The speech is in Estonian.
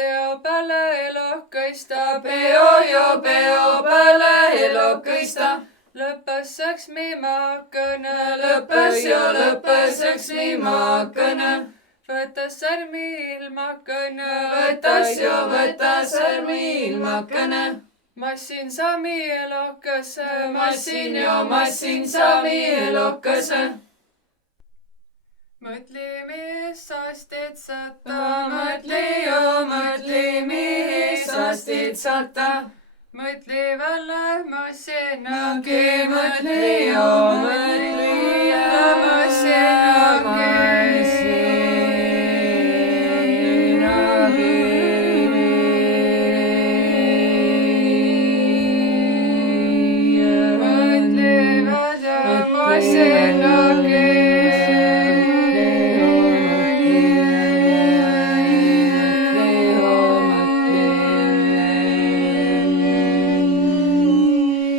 Peo pääle elokõista, peo jo peo peale elokõista. lõppes üks miimakõne, lõppes üks viimakõne. võtas sõrmi ilmakõne, võtas sõrmi ilmakõne. massin sami elokõse, massin sami elokõse. mõtli, mis astid sata, mõtli, mis astid sata. mõtli välle massinagi, mõtli ja massinagi.